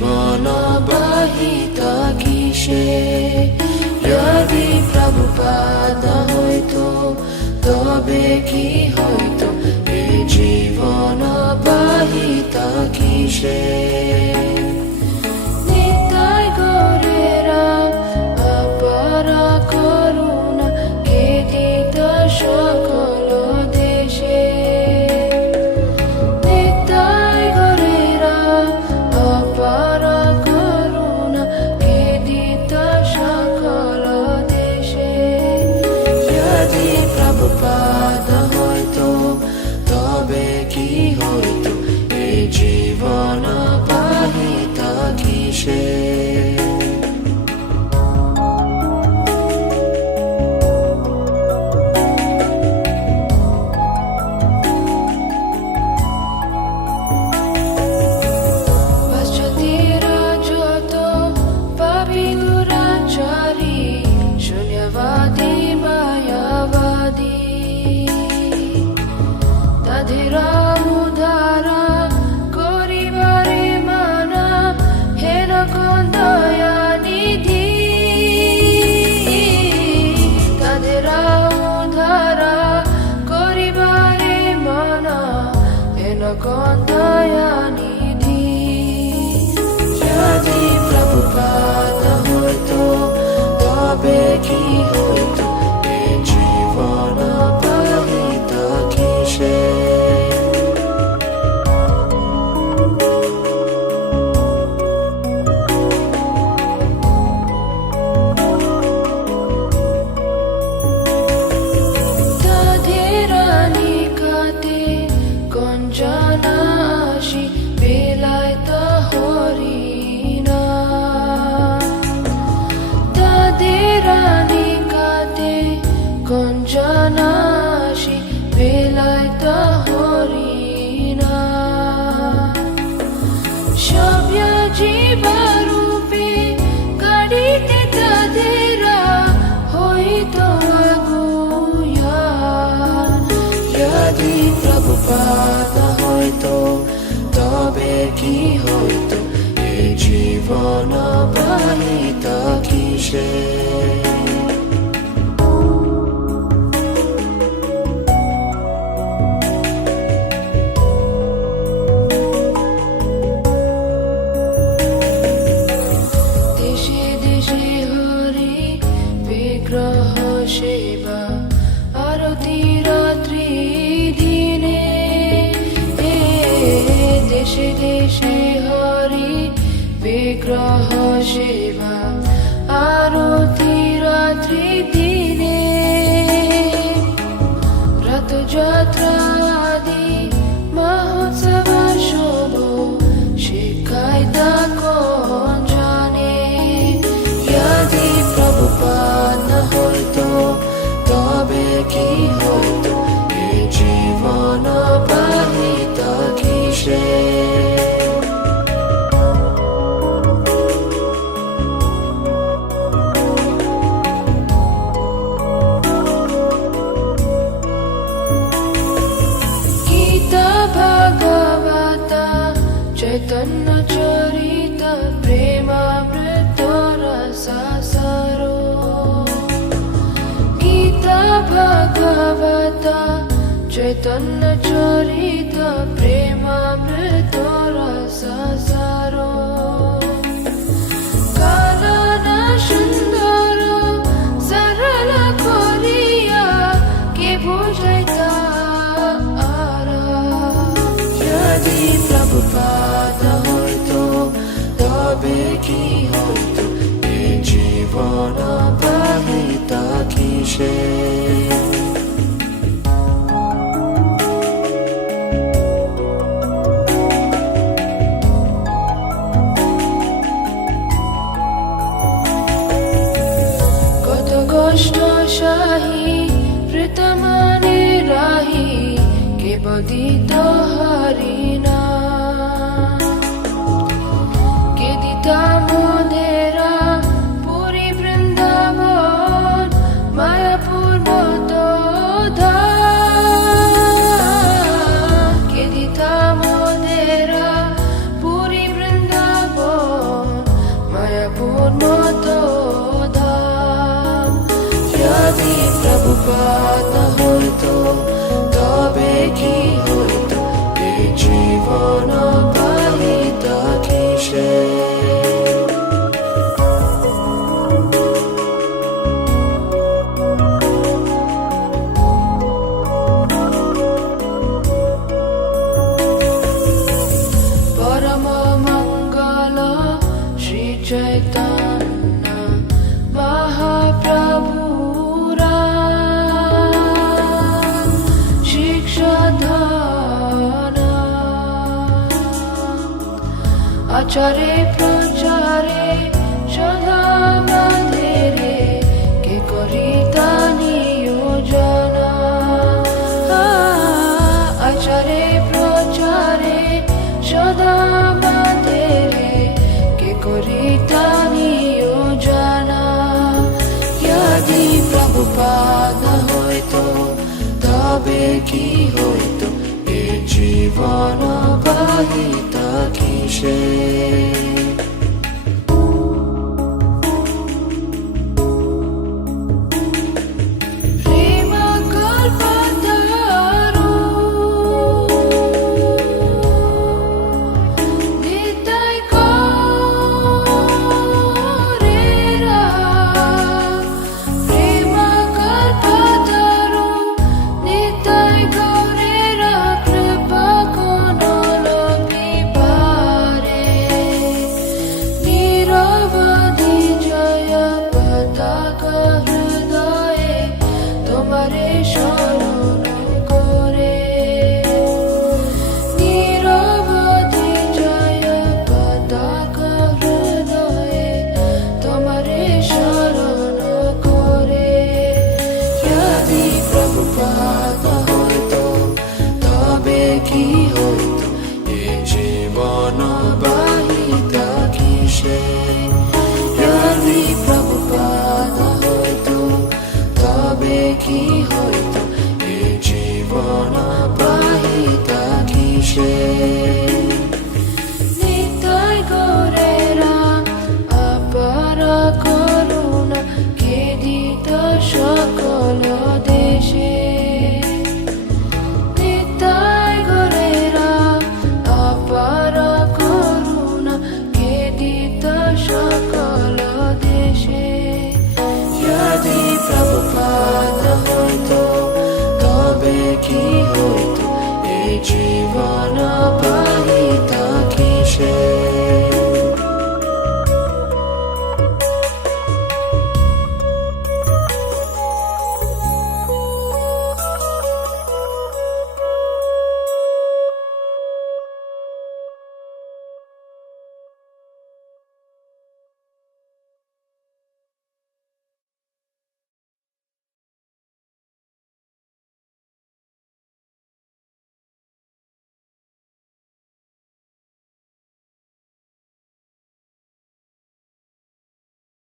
জীবন বাহিত কিসে যদি প্রভুপাদ হইতো তবে কি হইতো এই জীবন বাহিত কিসে নিতাই গৌরেরা অপারা করুণা কে দিত সকল দেশে নিতাই গৌরেরা অপারা করুণা কে দিত সকল দেশে যদি প্রভুপাদ হইতো তবে কি হইতো এই জীবন বাহিত কিসে যদি প্রভুপাদ হইতো তবে কি হইতো এই জীবন বাহিত কিসে গঞ্জনাশি বেলায়ত হরিণা সভ্য জীবরূপে গাড়িতে তাদেরা হইত আগুয়া যদি প্রভুপাদ হইতো তবে কি হইতো এই জীবন বাহিত কিসে সেবা আরতি রাত্রি দিনে দেশে দেশে হরি বিগ্রহ সেবা আরতি রাত্রি দিনে রথযাত্রা আদি মহোৎসব শুভ শিখায় তা কোন জানে যদি প্রভুপাদ হইতো তবে কি হইতো এই জীবন বাহিত কিসে গীতা ভাগবত চৈতন্য চরিত প্রেমামৃত রসাসারো ভগবত চৈতন্য চরিত প্রেমামৃত রসাসারো কানন সুন্দর সরল করিয়া কে বুঝাইতা যদি প্রভুপাদ হইতো তবে কি হইতো এই জীবন বাহিত কিসে কত কষ্ট সাহি প্রীতমনে রাহি কে বদিত হরিণা কে দিতা মোদেরা পুরী বৃন্দাবন মায়াপুর মত কে দিতা মোদেরা পুরী বৃন্দাবন প্রভুপাদ না হইতো তবে কি হইতো এই জীবন বাহিতা কিসে चैतन्य महाप्रभुरा शिक्षाधन आचारे प्रचारे सदा मधेरे के करिता नियोजना आचारे प्रचारे सदा मधेरे के करिता नियोजना यदि प्रभुपाद न हইতো তবে কি হইতো এ জীবন বাহিতা কিসে কি হইতো এ জীবন বাহিতা কিসে যদি প্রভুপাদ হইতো তবে কি হইতো এ জীবন বাহিতা কিসে নিতাই গৌরেরা আপার করুণা কে দিত সকল দেশে সকল দেশে যদি প্রভুপাদ না হইতো তবে কি হইতো এই জীবন